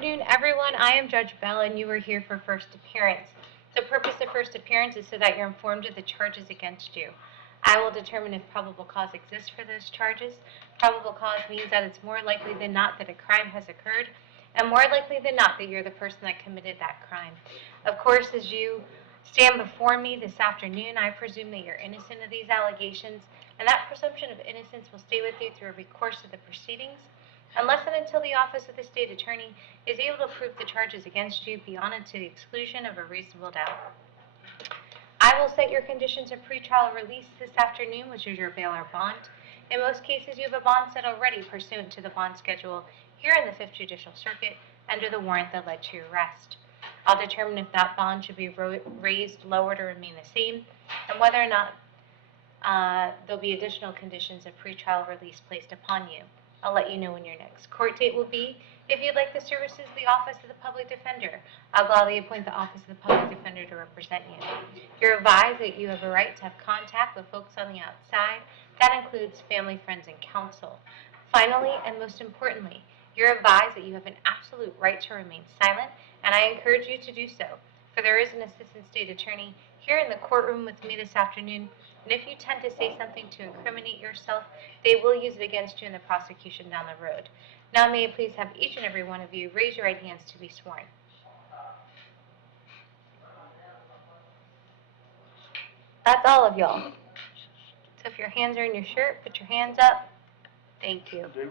afternoon, everyone. I am Judge Bell, and you are here for first appearance. The purpose of first appearance is so that you're informed of the charges against you. I will determine if probable cause exists for those charges. Probable cause means that it's more likely than not that a crime has occurred, and more likely than not that you're the person that committed that crime. Of course, as you stand before me this afternoon, I presume that you're innocent of these allegations, and that presumption of innocence will stay with you through every course of the proceedings, unless and until the Office of the State Attorney is able to prove the charges against you beyond and to the exclusion of a reasonable doubt. I will set your conditions of pretrial release this afternoon, which is your bail or bond. In most cases, you have a bond set already pursuant to the bond schedule here in the 5th Judicial Circuit under the warrant that led to your arrest. I'll determine if that bond should be raised, lowered, or remain the same, and whether or not there'll be additional conditions of pretrial release placed upon you. I'll let you know when your next court date will be. If you'd like the services of the Office of the Public Defender, I'll gladly appoint the Office of the Public Defender to represent you. You're advised that you have a right to have contact with folks on the outside. That includes family, friends, and counsel. Finally, and most importantly, you're advised that you have an absolute right to remain silent, and I encourage you to do so, for there is an Assistant State Attorney here in the courtroom with me this afternoon, and if you tend to say something to incriminate yourself, they will use it against you in the prosecution down the road. Now may I please have each and every one of you raise your right hands to be sworn. That's all of y'all. So if your hands are in your shirt, put your hands up. Thank you. Do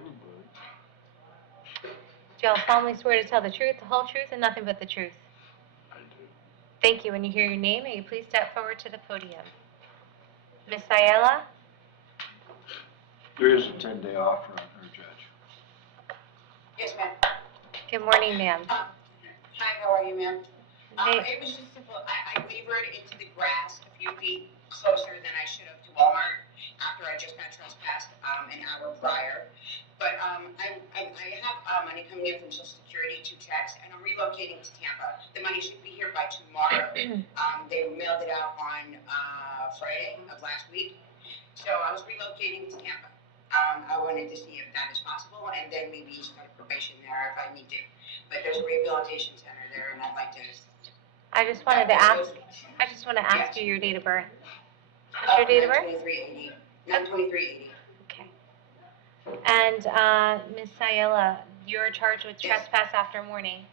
y'all solemnly swear to tell the truth, the whole truth, and nothing but the truth? I do. Thank you. When you hear your name, may you please step forward to the podium. Ms. Ayala? There is a 10-day offer on her, Judge. Yes, ma'am. Good morning, ma'am. Hi, how are you, ma'am? It was just simple. I wavered into the grass a few feet closer than I should have to Walmart after I just got trespassed an hour prior. But I have money coming in from Social Security, 2 checks, and I'm relocating to Tampa. The money should be here by tomorrow. They mailed it out on Friday of last week. So I was relocating to Tampa. I wanted to see if that is possible, and then maybe start probation there if I need to. But there's a rehabilitation center there, and I'd like to. I just want to ask you your date of birth. What's your date of birth? 9/23/80. 9/23/80. Okay. And Ms. Sayela, you're charged with trespass after morning.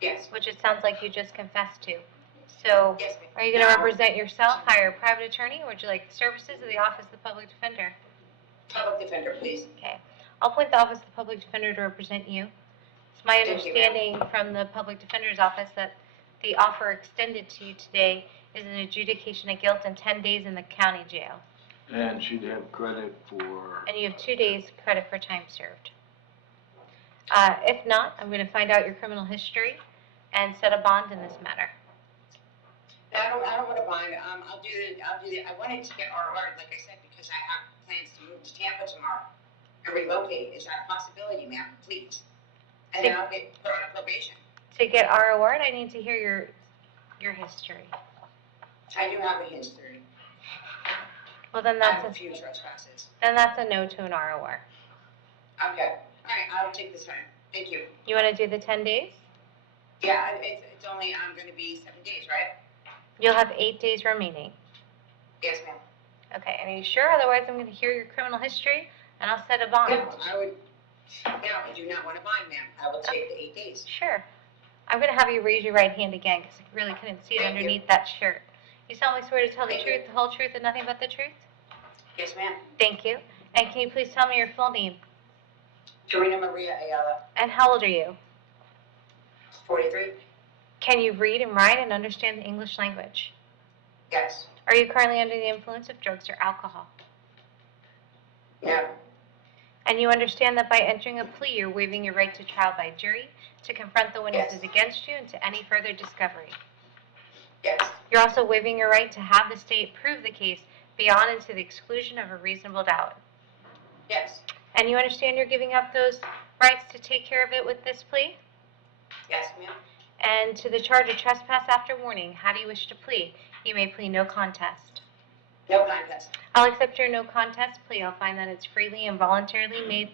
Yes. Which it sounds like you just confessed to. So, yes, ma'am. Are you going to represent yourself, hire a private attorney, or would you like the services of the Office of the Public Defender? Public Defender, please. Okay. I'll appoint the Office of the Public Defender to represent you. It's my understanding from the Public Defender's Office that the offer extended to you today is an adjudication of guilt and 10 days in the county jail. And she'd have credit for... And you have 2 days credit for time served. If not, I'm going to find out your criminal history and set a bond in this matter. I don't want to bond. I'll do the. I wanted to get ROR, like I said, because I have plans to move to Tampa tomorrow and relocate. Is that a possibility, ma'am? Please. And then I'll get put on probation. To get ROR, I need to hear your history. I do have a history. Well, then I have a few trespasses. Then that's a no to an ROR. Okay. All right. I'll take this time. Thank you. You want to do the 10 days? Yeah. It's only going to be 7 days, right? You'll have 8 days remaining. Yes, ma'am. Okay, and are you sure? Otherwise, I'm going to hear your criminal history, and I'll set a bond. No, I do not want to bond, ma'am. I will take the 8 days. Sure. I'm going to have you raise your right hand again, because I really couldn't see it underneath that shirt. You solemnly swear to tell the truth, the whole truth, and nothing but the truth? Yes, ma'am. Thank you. And can you please tell me your full name? Serena Maria Ayala. And how old are you? 43. Can you read and write and understand the English language? Yes. Are you currently under the influence of drugs or alcohol? No. And you understand that by entering a plea, you're waiving your right to trial by jury, to confront the witnesses against you, and to any further discovery? Yes. You're also waiving your right to have the state prove the case beyond and to the exclusion of a reasonable doubt? Yes. And you understand you're giving up those rights to take care of it with this plea? Yes, ma'am. And to the charge of trespass after warning, how do you wish to plead? You may plead no contest. No contest. I'll accept your no contest plea. I'll find that it's freely and voluntarily made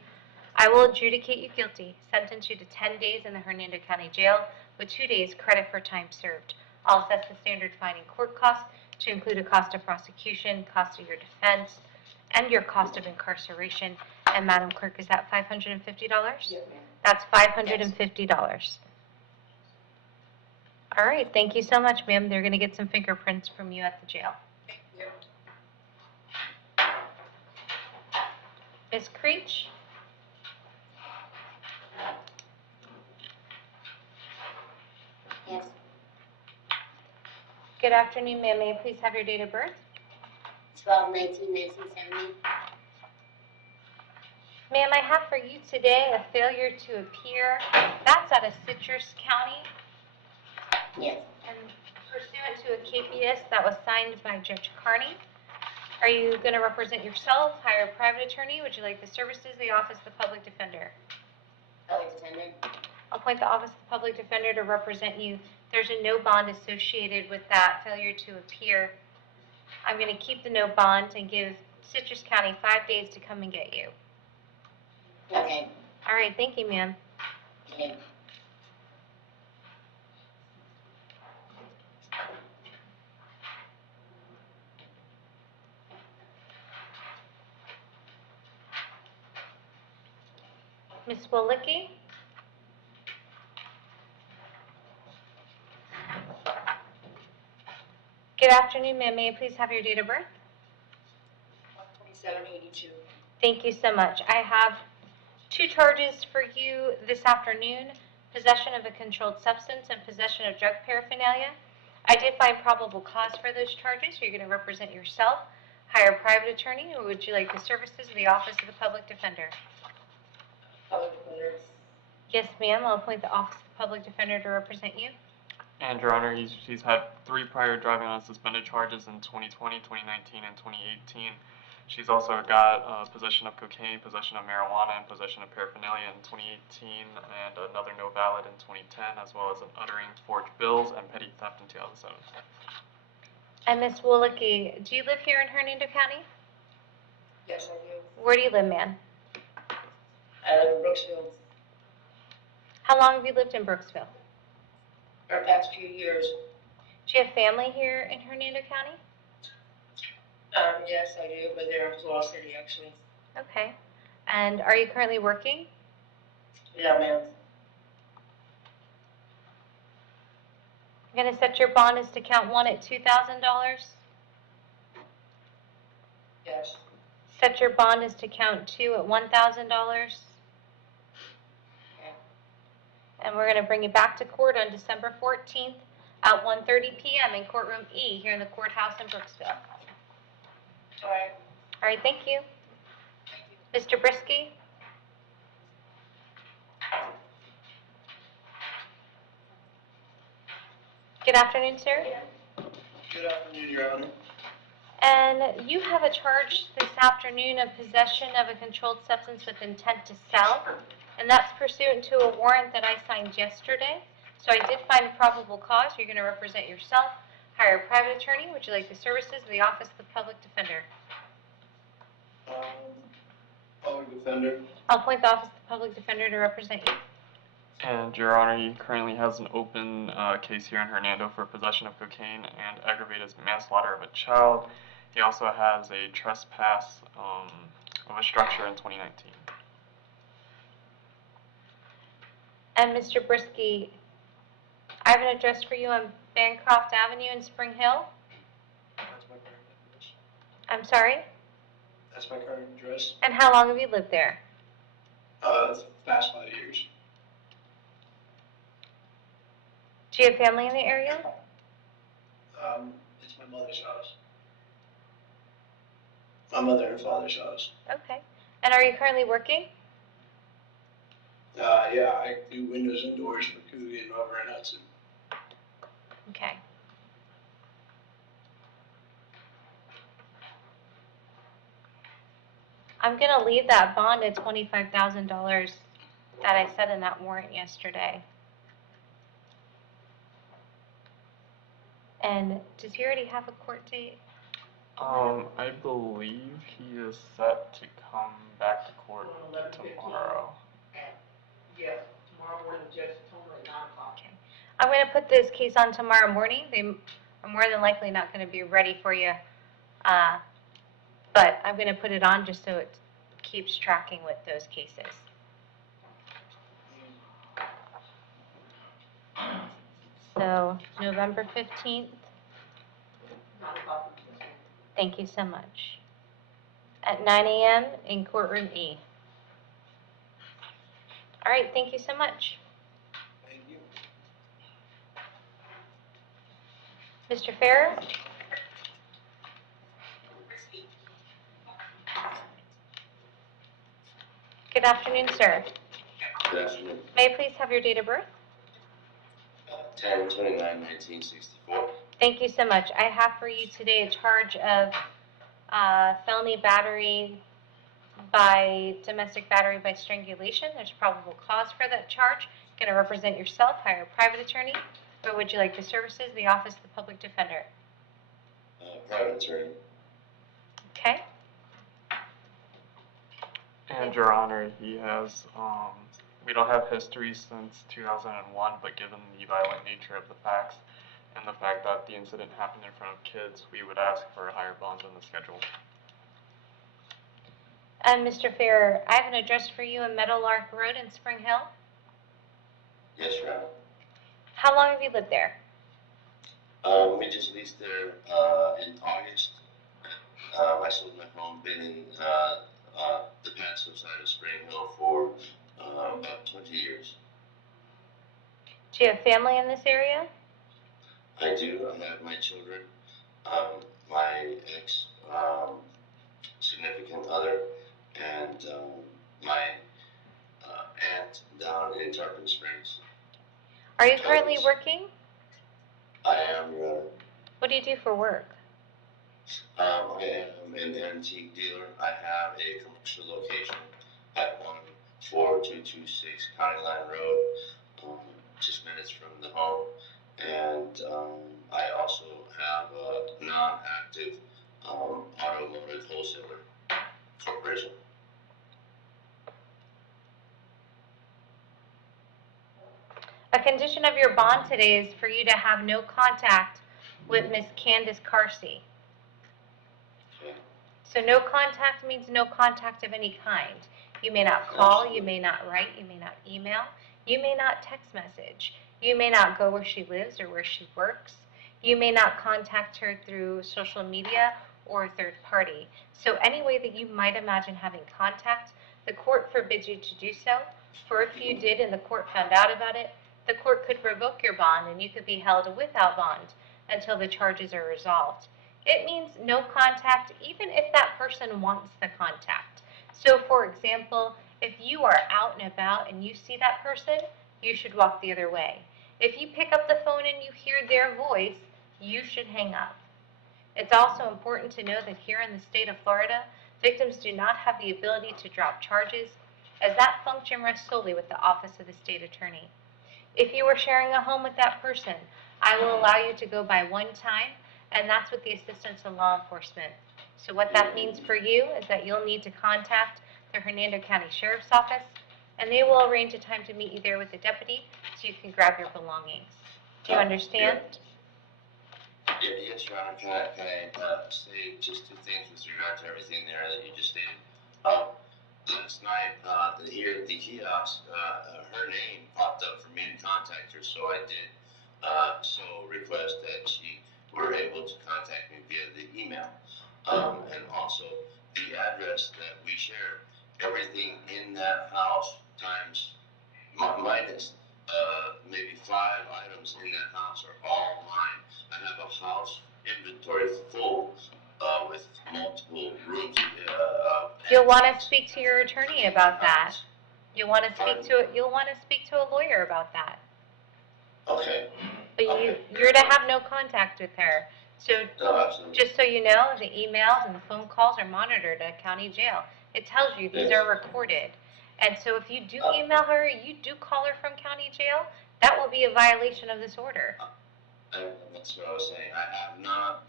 I will adjudicate you guilty, sentence you to 10 days in the Hernando County Jail with 2 days credit for time served. I'll assess the standard fine and court costs to include a cost of prosecution, cost of your defense, and your cost of incarceration. And Madam Clerk, is that $550? Yes, ma'am. That's $550. All right, thank you so much, ma'am. They're going to get some fingerprints from you at the jail. Thank you. Ms. Creech? Yes. Good afternoon, ma'am. May I please have your date of birth? 12/19/1970. Ma'am, I have for you today a failure to appear. That's out of Citrus County. Yes. And pursuant to a KPS that was signed by Judge Carney. Are you going to represent yourself, hire a private attorney? Would you like the services of the Office of the Public Defender? Public defender. I'll appoint the Office of the Public Defender to represent you. There's a no bond associated with that failure to appear. I'm going to keep the no bond and give Citrus County 5 days to come and get you. Okay. All right, thank you, ma'am. Okay. Ms. Wolicki? Good afternoon, ma'am. May I please have your date of birth? 127/82. Thank you so much. I have 2 charges for you this afternoon, possession of a controlled substance and possession of drug paraphernalia. I did find probable cause for those charges. You're going to represent yourself, hire a private attorney, or would you like the services of the Office of the Public Defender? Public defender. Yes, ma'am. I'll appoint the Office of the Public Defender to represent you. And Your Honor, she's had 3 prior driving on suspended charges in 2020, 2019, and 2018. She's also got possession of cocaine, possession of marijuana, and possession of paraphernalia in 2018, and another no valid in 2010, as well as an uttering forged bills and petty theft in 2007. And Ms. Wolicki, do you live here in Hernando County? Yes, I do. Where do you live, ma'am? I live in Brooksville. How long have you lived in Brooksville? For the past few years. Do you have family here in Hernando County? Yes, I do, but they're in Florida City, actually. Okay. And are you currently working? Yeah, ma'am. I'm going to set your bond as to count 1 at $2,000. Yes. Set your bond as to count 2 at $1,000. Okay. And we're going to bring you back to court on December 14th at 1:30 p.m. in courtroom E here in the courthouse in Brooksville. All right. All right, thank you. Mr. Brisky? Good afternoon, sir. Good afternoon, Your Honor. And you have a charge this afternoon of possession of a controlled substance with intent to sell, and that's pursuant to a warrant that I signed yesterday. So I did find probable cause. You're going to represent yourself, hire a private attorney. Would you like the services of the Office of the Public Defender? Public defender. I'll appoint the Office of the Public Defender to represent you. And Your Honor, he currently has an open case here in Hernando for possession of cocaine and aggravated manslaughter of a child. He also has a trespass of a structure in 2019. And Mr. Brisky, I have an address for you on Bancroft Avenue in Spring Hill. That's my current address. I'm sorry? That's my current address. And how long have you lived there? The past 5 years. Do you have family in the area? It's my mother's house. My mother and father's house. Okay. And are you currently working? Yeah, I do windows and doors for Coogan over in Hudson. Okay. I'm going to leave that bond at $25,000 that I said in that warrant yesterday. And does he already have a court date? I believe he is set to come back to court tomorrow. Yes, tomorrow morning, Judge told me at 9 o'clock. Okay. I'm going to put this case on tomorrow morning. They are more than likely not going to be ready for you, but I'm going to put it on just so it keeps tracking with those cases. So November 15th, 9 o'clock. thank you so much. At 9 a.m. in courtroom E. All right, thank you so much. Thank you. Mr. Farrer? Good afternoon, sir. Good afternoon. May I please have your date of birth? 10/29/1964. Thank you so much. I have for you today a charge of felony battery by domestic battery by strangulation. There's probable cause for that charge. Going to represent yourself, hire a private attorney, or would you like the services of the Office of the Public Defender? Private attorney. Okay. And Your Honor, he has, we don't have history since 2001, but given the violent nature of the facts and the fact that the incident happened in front of kids, we would ask for higher bonds on the schedule. And Mr. Farrer, I have an address for you in Meadowlark Road in Spring Hill. Yes, Your Honor. How long have you lived there? We just leased there in August. I sold my home, been in the Paso side of Spring Hill for about 20 years. Do you have family in this area? I do. I have my children, my ex significant other, and my aunt down in Tarpon Springs. Are you currently working? I am, Your Honor. What do you do for work? I am an antique dealer. I have a commercial location at 14226 County Line Road, just minutes from the home. And I also have a non-active automotive wholesaler corporation. A condition of your bond today is for you to have no contact with Miss Candace Carsey. Okay. So no contact means no contact of any kind. You may not call, you may not write, you may not email, you may not text message, you may not go where she lives or where she works, you may not contact her through social media or a third party. So any way that you might imagine having contact, the court forbids you to do so. For if you did and the court found out about it, the court could revoke your bond and you could be held without bond until the charges are resolved. It means no contact even if that person wants the contact. So for example, if you are out and about and you see that person, you should walk the other way. If you pick up the phone and you hear their voice, you should hang up. It's also important to know that here in the state of Florida, victims do not have the ability to drop charges, as that function rests solely with the Office of the State Attorney. If you are sharing a home with that person, I will allow you to go by one time, and that's with the assistance of law enforcement. So what that means for you is that you'll need to contact the Hernando County Sheriff's Office, and they will arrange a time to meet you there with a deputy so you can grab your belongings. Do you understand? Yes, Your Honor. Can I say just two things with regard to everything there that you just stated? Last night, here at the kiosk, her name popped up for me to contact her, so I did so request that she were able to contact me via the email. And also, the address that we share, everything in that house times minus maybe 5 items in that house are all mine. I have a house inventory full with multiple rooms. You'll want to speak to your attorney about that. You'll want to speak to a lawyer about that. Okay. But you're to have no contact with her. So just so you know, the emails and the phone calls are monitored at county jail. It tells you these are recorded. And so if you do email her, you do call her from county jail, that will be a violation of this order. That's what I was saying. I have not,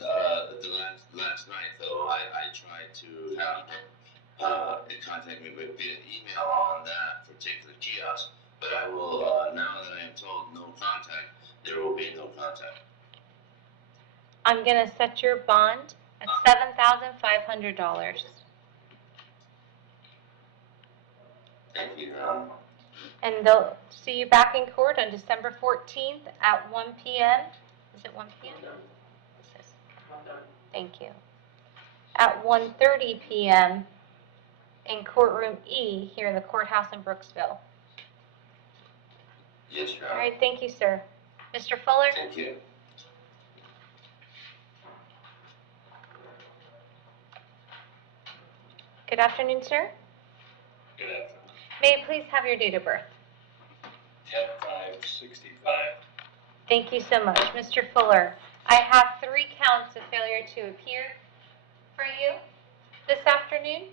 last night though, I tried to have her, contact me via email on that particular kiosk, but I will, now that I am told no contact, there will be no contact. I'm gonna set your bond at $7,500. Thank you, And they'll see you back in court on December 14th at 1 p.m. Is it 1 p.m.? This is- I'm done. Thank you. At 1:30 p.m. in courtroom E here in the courthouse in Brooksville. Yes, Your All Honor. right, thank you, sir. Mr. Fuller? Thank you. Good afternoon, sir. Good afternoon. May I please have your date of birth? 10/5/65. Thank you so much. Mr. Fuller, I have 3 counts of failure to appear for you this afternoon,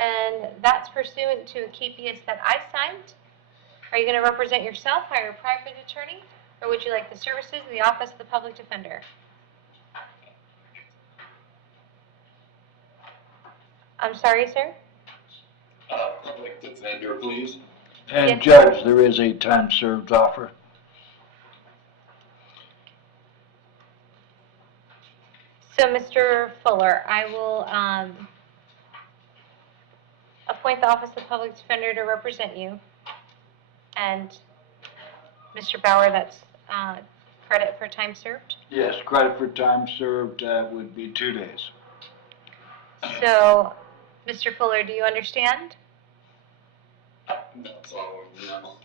and that's pursuant to a KPS that I signed. Are you going to represent yourself, hire a private attorney, or would you like the services of the Office of the Public Defender? I'm sorry, sir? Public defender, please. And Yes. Judge, there is a time served offer. So, Mr. Fuller, I will appoint the Office of the Public Defender to represent you. And Mr. Bauer, that's credit for time served. Yes, credit for time served, would be 2 days. So, Mr. Fuller, do you understand? No following, no.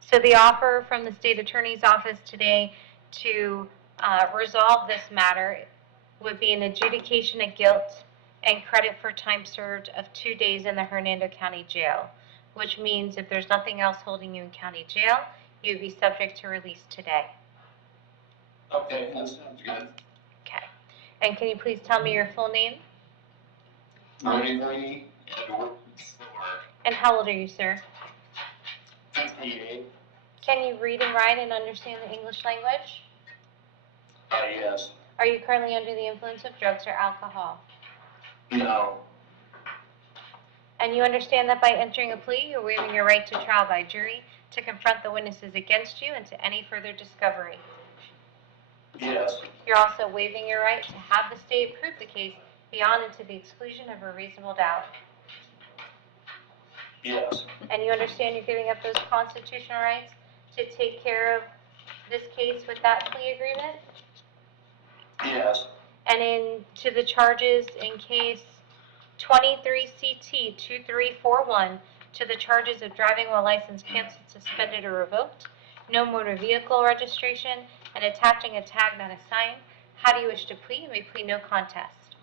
So the offer from the state attorney's office today to resolve this matter would be an adjudication of guilt and credit for time served of 2 days in the Hernando County Jail, which means if there's nothing else holding you in county jail, you'd be subject to release today. Okay, that sounds good. Okay. And can you please tell me your full name? Ray Edward Fuller, And how old are you, sir? 58. Can you read and write and understand the English language? Yes. Are you currently under the influence of drugs or alcohol? No. And you understand that by entering a plea, you're waiving your right to trial by jury to confront the witnesses against you and to any further discovery. Yes. You're also waiving your right to have the state prove the case beyond and to the exclusion of a reasonable doubt. Yes. And you understand you're giving up those constitutional rights to take care of this case with that plea agreement? Yes. And into the charges in case 23CT2341 to the charges of driving while license canceled, suspended, or revoked, no motor vehicle registration, and attaching a tag not assigned. How do you wish to plead? You may plead no contest.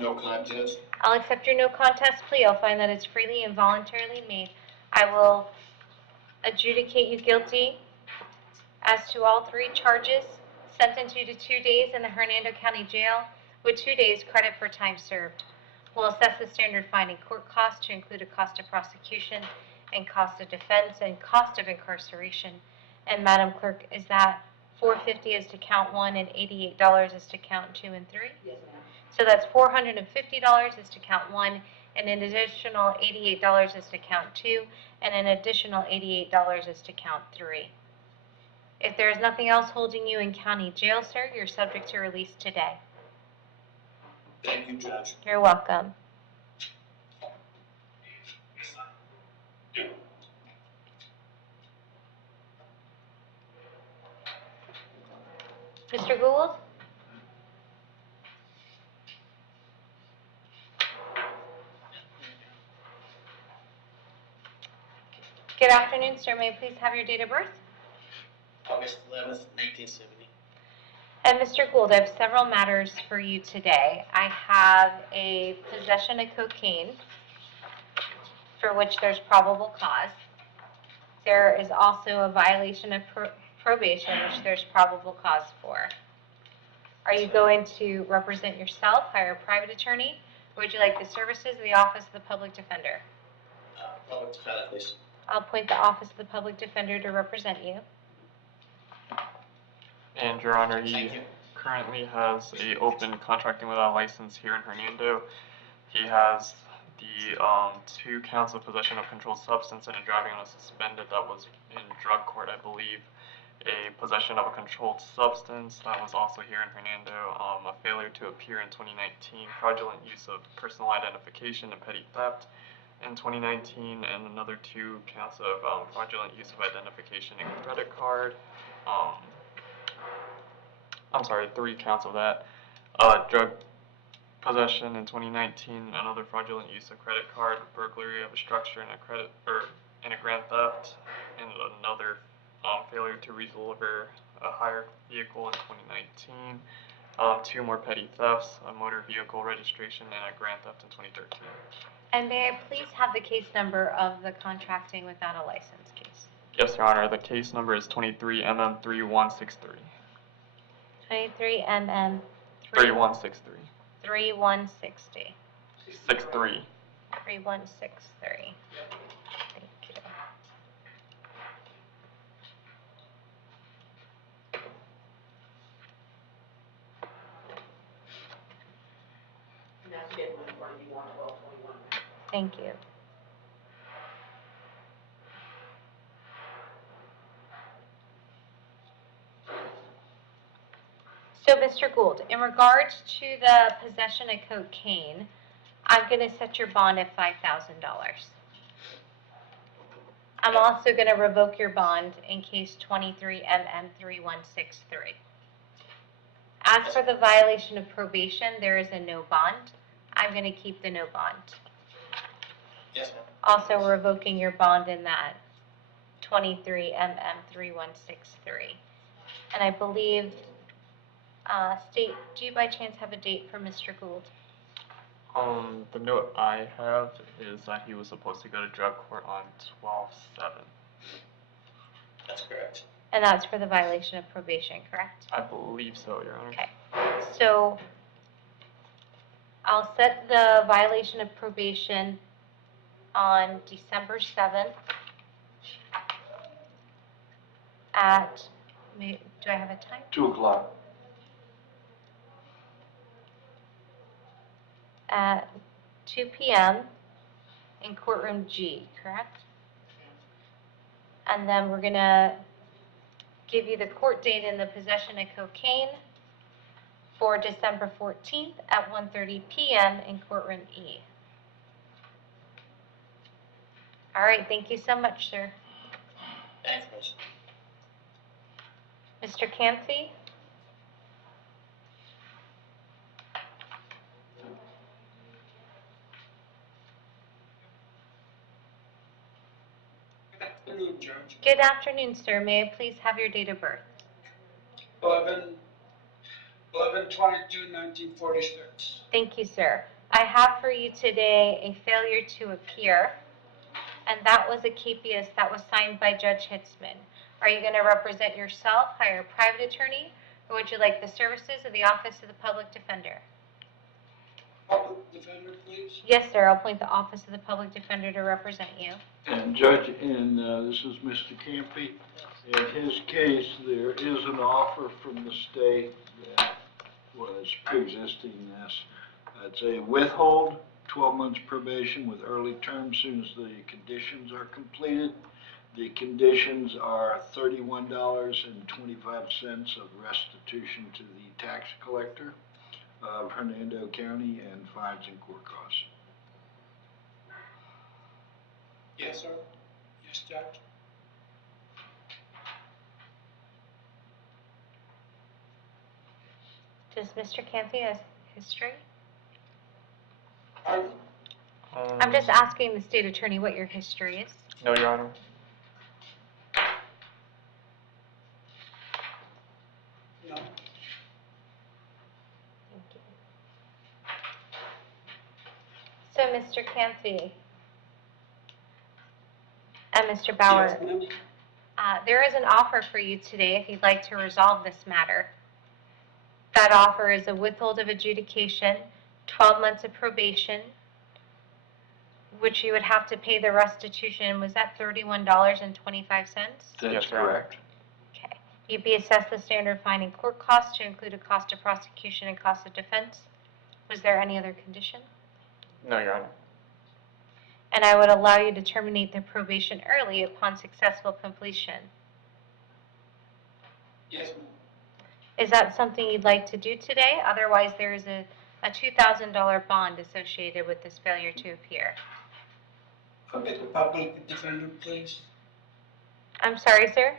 No contest. I'll accept your no contest plea. I'll find that it's freely and voluntarily made. I will adjudicate you guilty as to all 3 charges, sentence you to 2 days in the Hernando County Jail with 2 days credit for time served. We'll assess the standard fine and court costs to include a cost of prosecution and cost of defense and cost of incarceration. And Madam Clerk, is that $450 is to count 1 and $88 is to count 2 and 3? Yes, ma'am. So that's $450 is to count 1, and an additional $88 is to count 2, and an additional $88 is to count 3. If there is nothing else holding you in county jail, sir, you're subject to release today. Thank you, Judge. You're welcome. Mr. Gould? Good afternoon, sir. May I please have your date of birth? August 11th, 1970. And Mr. Gould, I have several matters for you today. I have a possession of cocaine for which there's probable cause. There is also a violation of probation, which there's probable cause for. Are you going to represent yourself, hire a private attorney, or would you like the services of the Office of the Public Defender? Public defender, please. I'll appoint the Office of the Public Defender to represent you. And Your Honor, he Thank you. currently has a open contracting without license here in Hernando. He has the 2 counts of possession of controlled substance and a driving on a suspended that was in drug court, I believe. A possession of a controlled substance that was also here in Hernando. A failure to appear in 2019, fraudulent use of personal identification and petty theft in 2019, and another 2 counts of fraudulent use of identification and credit card. I'm sorry, 3 counts of that. Drug possession in 2019, another fraudulent use of credit card, burglary of a structure and a grand theft, and another failure to redeliver a hired vehicle in 2019. 2 more petty thefts, a motor vehicle registration, and a grand theft in 2013. And may I please have the case number of the contracting without a license case? Yes, Your Honor. The case number is 23MM3163. 23 MM 3163. 3160. 63. 3163. Thank you. And that's scheduled for 21/12/21. Thank you. So, Mr. Gould, in regards to the possession of cocaine, I'm going to set your bond at $5,000. I'm also going to revoke your bond in case 23MM3163. As for the violation of probation, there is a no bond. I'm going to keep the no bond. Yes, ma'am. Also revoking your bond in that 23MM3163. And I believe, State, do you by chance have a date for Mr. Gould? The note I have is that he was supposed to go to drug court on 12/7. That's correct. And that's for the violation of probation, correct? I believe so, Your Honor. Okay. So I'll set the violation of probation on December 7th at, do I have a time? 2 o'clock. At 2 p.m. in courtroom G, correct? And then we're going to give you the court date in the possession of cocaine for December 14th at 1:30 p.m. in courtroom E. All right, thank you so much, sir. Thanks, Miss. Mr. Camphy? Good afternoon, Judge. Good afternoon, sir. May I please have your date of birth? 11/22/1946. Thank you, sir. I have for you today a failure to appear, and that was a capias that was signed by Judge Hitzman. Are you going to represent yourself, hire a private attorney, or would you like the services of the Office of the Public Defender? Public defender, please. Yes, sir. I'll appoint the Office of the Public Defender to represent you. And Judge, this is Mr. Campy. In his case, there is an offer from the state that was pre-existing this. It's a withhold, 12 months probation with early term as soon as the conditions are completed. The conditions are $31.25 of restitution to the tax collector of Hernando County and fines and court costs. Yes, sir. Yes, Judge. Does Mr. Campy have history? Pardon? I'm just asking the state attorney what your history is. No, Your Honor. No. Thank you. So, Mr. Campy and Mr. Bauer, Yes, ma'am. there is an offer for you today if you'd like to resolve this matter. That offer is a withhold of adjudication, 12 months of probation, which you would have to pay the restitution. Was that $31.25? That's Yes, Your Honor. correct. Okay. You'd be assessed the standard fine and court costs to include a cost of prosecution and cost of defense. Was there any other condition? No, Your Honor. And I would allow you to terminate the probation early upon successful completion. Yes, ma'am. Is that something you'd like to do today? Otherwise, there is a $2,000 bond associated with this failure to appear. I'll get the public defender, please. I'm sorry, sir?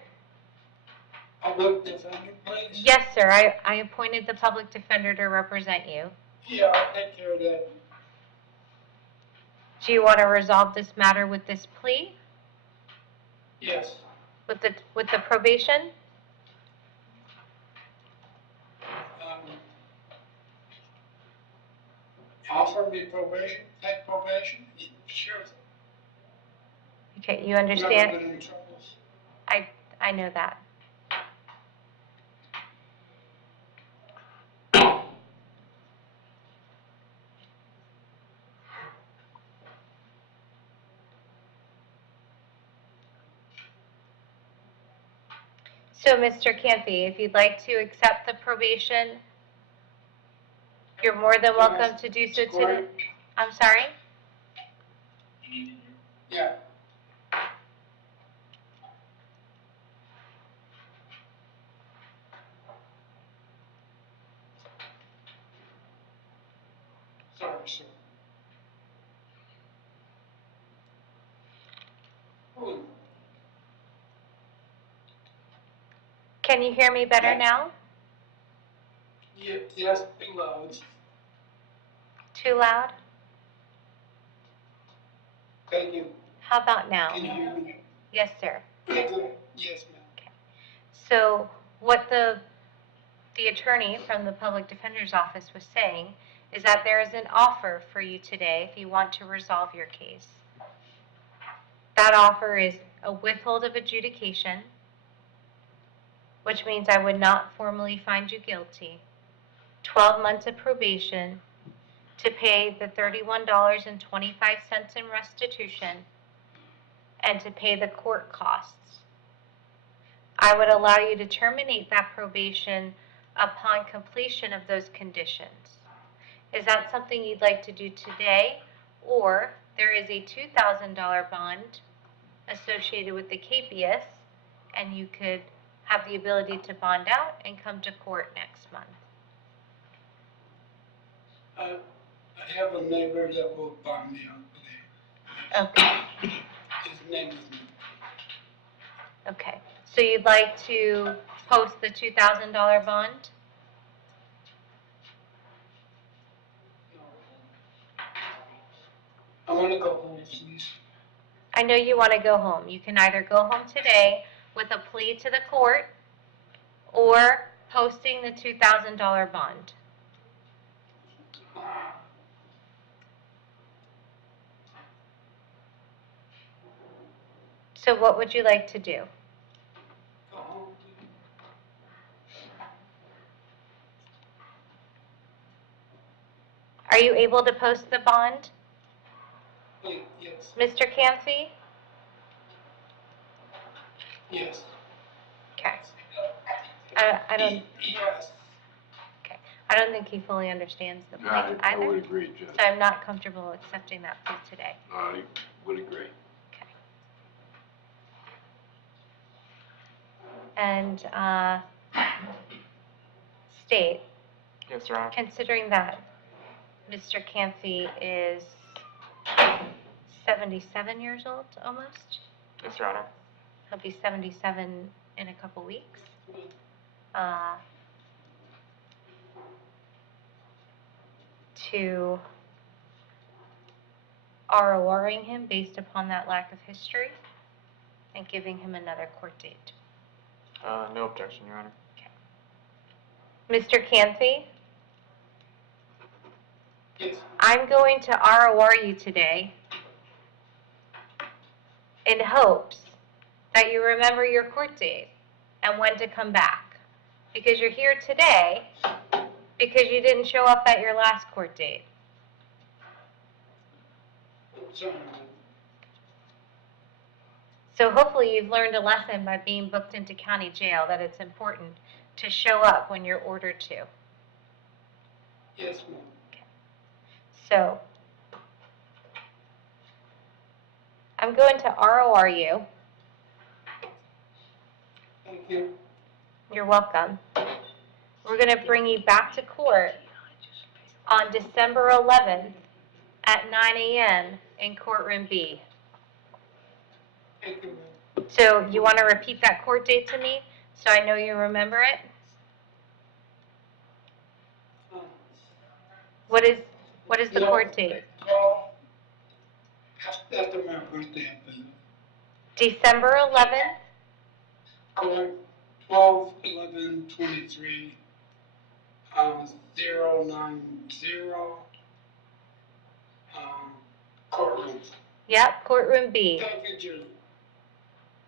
Public defender, please? Yes, sir. I appointed the public defender to represent you. Yeah, I'll take care of that. Do you want to resolve this matter with this plea? Yes. With the probation? Offer me probation, take probation? Sure. Okay, you I'm not understand? gonna get in trouble. I know that. So, Mr. Campy, if you'd like to accept the probation, you're more than welcome to do so today. I'm sorry? Yeah. Sorry, sir. Oh, Can you hear me better now? yes, too loud. Too loud? Thank you. How about now? Can you hear me? Yes, sir. Yeah, good. Yes, ma'am. So what the attorney from the public defender's office was saying is that there is an offer for you today if you want to resolve your case. That offer is a withhold of adjudication, which means I would not formally find you guilty, 12 months of probation, to pay the $31.25 in restitution, and to pay the court costs. I would allow you to terminate that probation upon completion of those conditions. Is that something you'd like to do today? Or there is a $2,000 bond associated with the capias, and you could have the ability to bond out and come to court next month. I have a neighbor that will bond me out. Okay. His name is. Okay. So you'd like to post the $2,000 bond? No. I wanna go home, please. I know you want to go home. You can either go home today with a plea to the court or posting the $2,000 bond. So what would you like to do? Go home, please. Are you able to post the bond, Wait, yes, Mr. Campsey? yes. Okay. I don't. Yes. Okay. I don't think he fully understands the plea I would either. agree, Judge. So I'm not comfortable accepting that plea today. I would agree. Okay. And state, Yes, Your Honor. considering that Mr. Campsey is 77 years old almost, Yes, Your Honor. he'll be 77 in a couple weeks. To RORing him based upon that lack of history and giving him another court date. No objection, Your Honor. Mr. Campsey, Yes. I'm going to ROR you today in hopes that you remember your court date and when to come back. Because you're here today because you didn't show up at your last court date. Sorry. So hopefully you've learned a lesson by being booked into county jail that it's important to show up when you're ordered to. Yes, ma'am. So I'm going to ROR you. Thank you. You're welcome. We're going to bring you back to court on December 11th at 9 a.m. in courtroom B. Thank you, ma'am. So you want to repeat that court date to me so I know you remember it? What is the court date? Well, after my birthday, I believe. December 11th? Correct. 12/11/23, 090, courtroom. Yep, courtroom B. Thank you, Julie.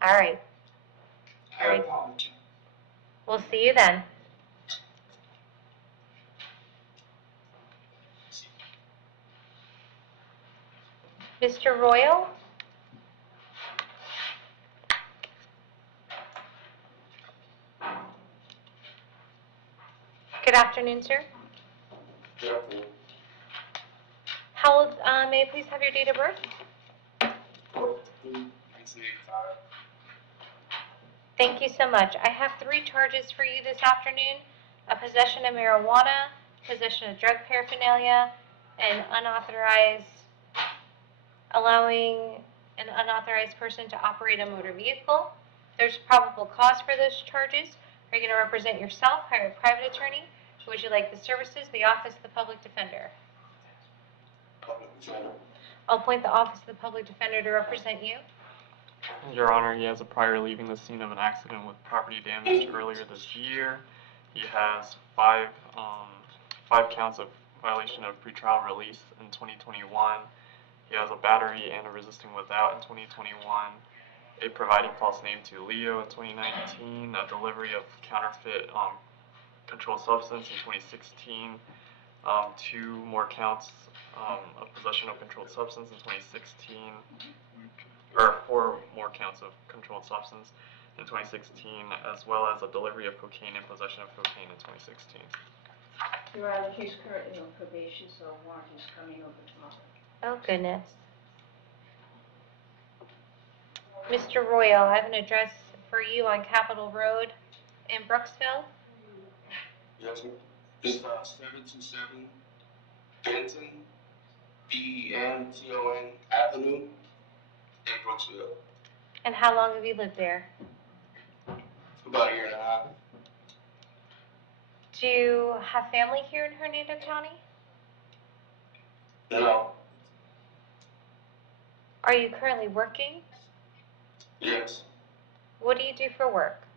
All right. I apologize. We'll see you then. Mr. Royal? Good afternoon, sir. How old, may I please have your date of birth? 1985. Thank you so much. I have 3 charges for you this afternoon: a possession of marijuana, possession of drug paraphernalia, and allowing an unauthorized person to operate a motor vehicle. There's probable cause for those charges. Are you going to represent yourself, hire a private attorney? Would you like the services, the office of the public defender? I'll appoint the office of the public defender to represent you. Your Honor, he has a prior leaving the scene of an accident with property damage earlier this year. He has five counts of violation of pretrial release in 2021. He has a battery and a resisting without in 2021, a providing false name to Leo in 2019, a delivery of counterfeit controlled substance in 2016, 2 more counts of possession of controlled substance in 2016, or 4 more counts of controlled substance in 2016, as well as a delivery of cocaine and possession of cocaine in 2016. Your Honor, he's currently on probation, so a warrant is coming over tomorrow. Oh, goodness. Mr. Royal, I have an address for you on Capitol Road in Brooksville. Yes, sir. It's 727 Benton, Benton Avenue in Brooksville. And how long have you lived there? About a year and a half. Do you have family here in Hernando County? No. Are you currently working? Yes. What do you do for work?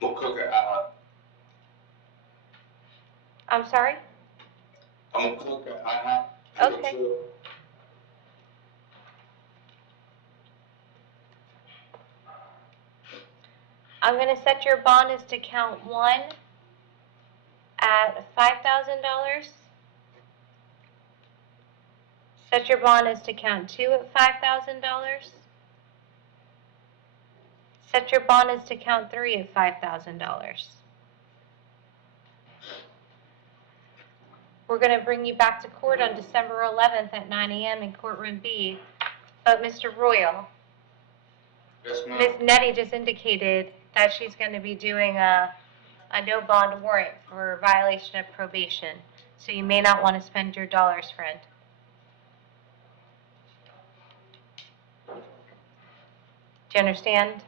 I'm a cook at I'm sorry? I'm a cook at IHOP. Okay. I'm going to set your bond as to count 1 at $5,000. Set your bond as to count 2 at $5,000. Set your bond as to count 3 at $5,000. We're going to bring you back to court on December 11th at 9 a.m. in courtroom B. But Mr. Royal, Yes, ma'am. Ms. Nettie just indicated that she's going to be doing a no bond warrant for violation of probation. So you may not want to spend your dollars, friend. Do you understand?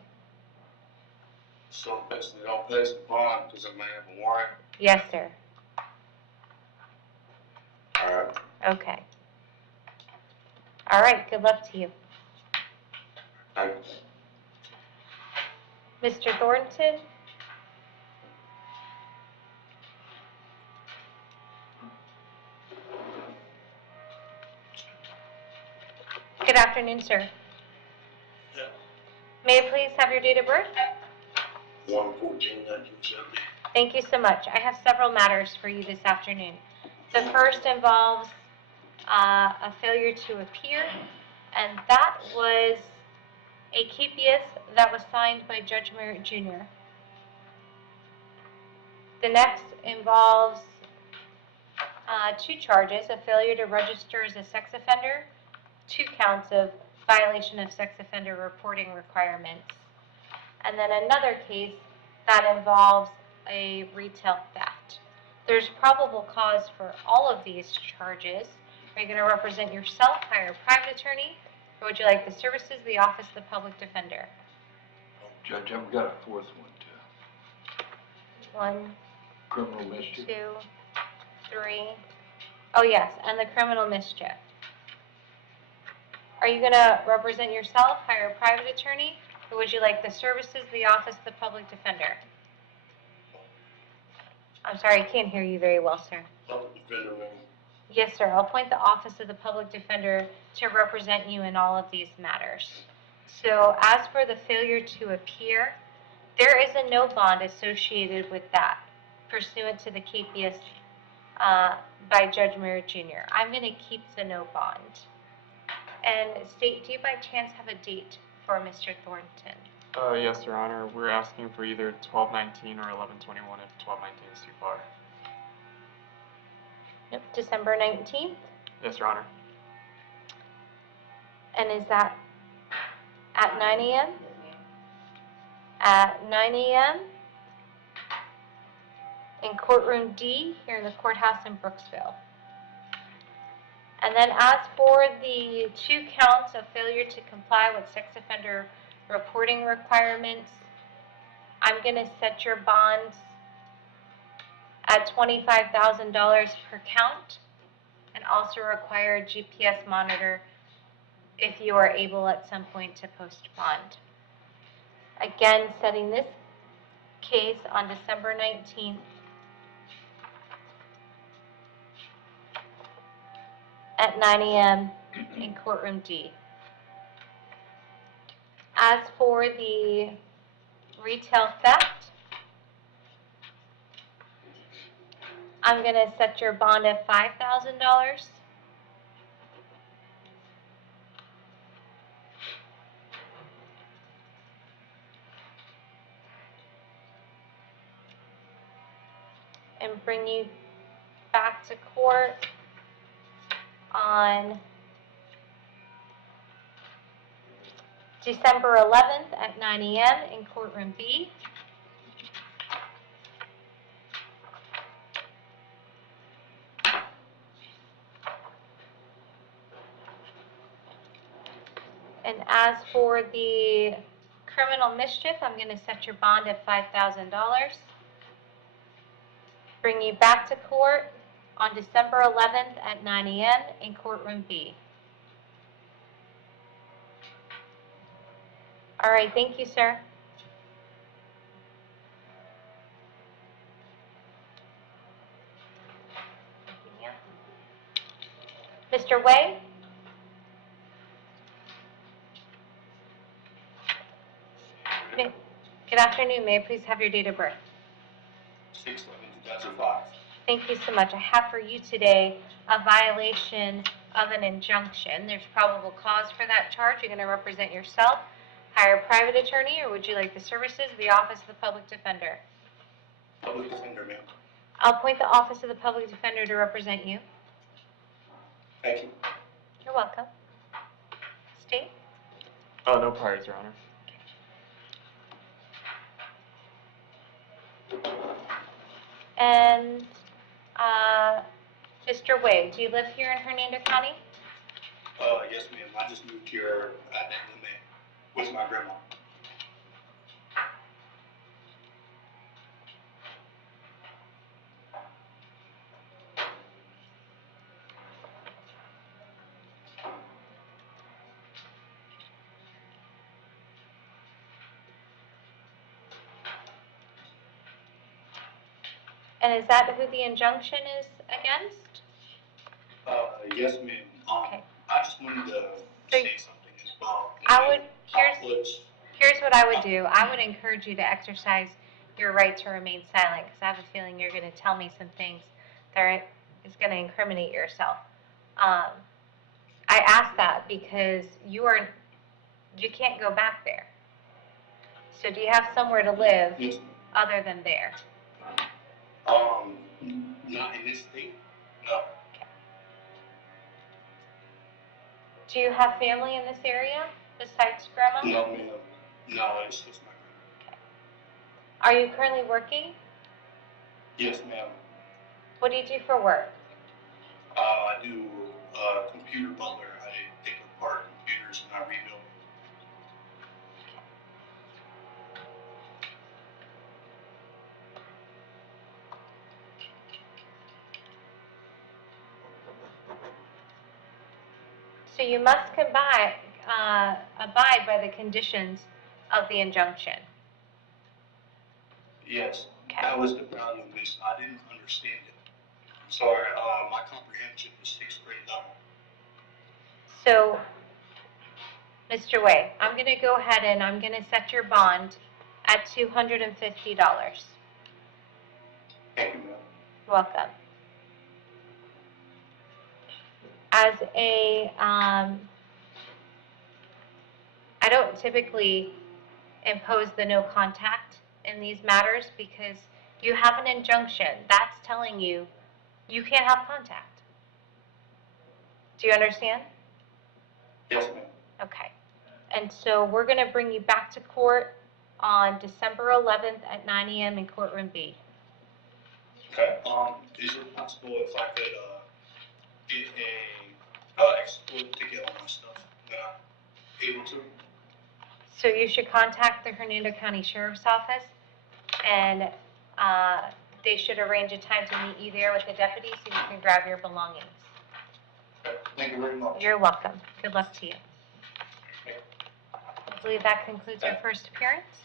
So basically, don't place the bond because I may have a warrant. Yes, sir. All right. Okay. All right, good luck to you. Thank you. Mr. Thornton? Good afternoon, sir. Yeah. May I please have your date of birth? 1/14/1970. Thank you so much. I have several matters for you this afternoon. The first involves a failure to appear, and that was a KPS that was signed by Judge Merritt Jr. The next involves two charges: a failure to register as a sex offender, 2 counts of violation of sex offender reporting requirements, and then another case that involves a retail theft. There's probable cause for all of these charges. Are you going to represent yourself, hire a private attorney, or would you like the services of the Office of the Public Defender? Judge, I've got a fourth one too. 1, Criminal mischief. 2, 3. Oh yes, and the criminal mischief. Are you going to represent yourself, hire a private attorney, or would you like the services of the Office of the Public Defender? I'm sorry, I can't hear you very well, sir. Public defender, ma'am. Yes, sir. I'll appoint the Office of the Public Defender to represent you in all of these matters. So as for the failure to appear, there is a no bond associated with that pursuant to the KPS by Judge Merritt Jr. I'm going to keep the no bond. And State, do you by chance have a date for Mr. Thornton? Yes, Your Honor. We're asking for either 12/19 or 11/21 if 12/19 is too far. Nope, December 19th. Yes, Your Honor. And is that at 9 a.m.? At 9 a.m. in courtroom D here in the courthouse in Brooksville. And then as for the 2 counts of failure to comply with sex offender reporting requirements, I'm going to set your bonds at $25,000 per count and also require a GPS monitor if you are able at some point to post bond. Again, setting this case on December 19th at 9 a.m. in courtroom D. As for the retail theft, I'm going to set your bond at $5,000. And bring you back to court on December 11th at 9 a.m. in courtroom B. And as for the criminal mischief, I'm going to set your bond at $5,000. Bring you back to court on December 11th at 9 a.m. in courtroom B. All right, thank you, sir. Mr. Way? Good afternoon. May I please have your date of birth? 6/11/2005. Thank you so much. I have for you today a violation of an injunction. There's probable cause for that charge. You're going to represent yourself, hire a private attorney, or would you like the services of the Office of the Public Defender? Public defender, ma'am. I'll appoint the Office of the Public Defender to represent you. Thank you. You're welcome. State? Oh, no priors, Your Honor. And Mr. Way, do you live here in Hernando County? Yes, ma'am. I just moved here at the end of May with my grandma. And is that who the injunction is against? Yes, ma'am. Okay. I just wanted to say something as well. Here's what I would do. I would encourage you to exercise your right to remain silent, because I have a feeling you're going to tell me some things that is going to incriminate yourself. I ask that because You can't go back there. So do you have somewhere to live Yes. other than there? Not in this state? No. Do you have family in this area besides grandma? No, ma'am. No, it's just my grandma. Are you currently working? Yes, ma'am. What do you do for work? I do computer butler. I take apart computers and I rebuild them. So you must abide by the conditions of the injunction. Yes. Okay. That was the problem, miss. I didn't understand it. I'm sorry. My comprehension was 6th grade level. So, Mr. Way, I'm going to go ahead and I'm going to set your bond at $250. Thank you, ma'am. Welcome. As I don't typically impose the no contact in these matters because you have an injunction that's telling you you can't have contact. Do you understand? Yes, ma'am. Okay. And so we're going to bring you back to court on December 11th at 9 a.m. in courtroom B. Okay. Is it possible if I could get a export to get all my stuff? Able to? So you should contact the Hernando County Sheriff's Office, and they should arrange a time to meet you there with the deputy so you can grab your belongings. Okay. Thank you very much. You're welcome. Good luck to you. I believe that concludes our first appearance.